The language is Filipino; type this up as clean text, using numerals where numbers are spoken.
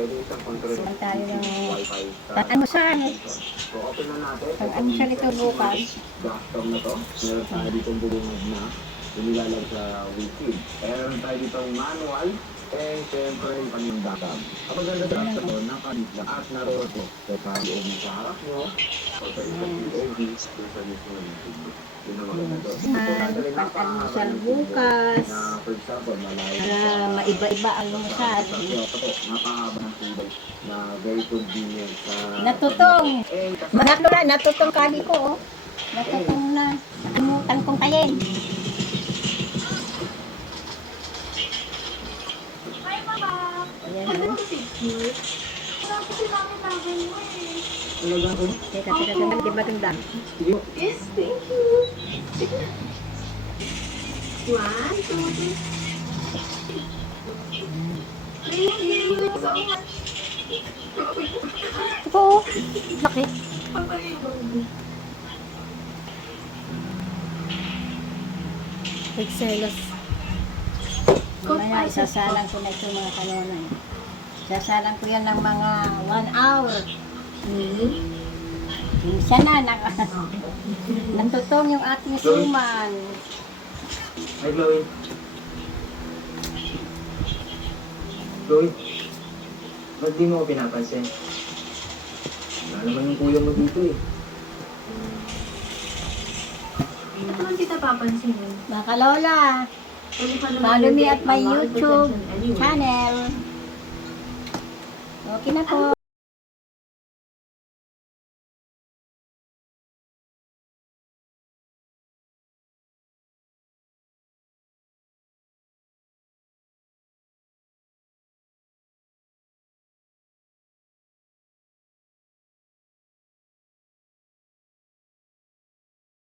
Pwede isang control. Saan tayo ng Wi-Fi sa pag-almusal. So, open na natin. Pag-almusal ito bukas. Gastom na to. Meron tayo ditong bubungad na. Inilalag sa wiki. Meron tayo ditong manual. And siyempre, yung kanyang data. Kapag ganda sa apps ito, nakalita at naroon ito. So, sa POV sa harap nyo. O sa isang POV, yung sa mismo ng YouTube. Yun ang maganda doon. Pag-almusal bukas. Na, for example, malayo. Para maiba-iba ang almusal. Napakahaba ng tubig na very convenient sa... Natutong. Natutong kali ko. Oh. Natutong na. Nakalimutan kong kayin. Ayan, oh. Talagang ko? Teka, di ba ganda? Yes, thank you. One, two, three. Thank you so much. Ito, bakit? Excelos. Mamaya, isasalang ko na ito mga kanonay. Isasalang ko yan ng mga 1 hour. Isa na, natutong yung ating suman. Hi, Chloe. Chloe, ba't di mo ako pinapansin? Wala naman yung kuya mo dito eh. Hindi naman kita papansinin. Mga kalola, Pwede ka naman follow me i-get at my a lot of YouTube attention anyway. channel. Okay na po.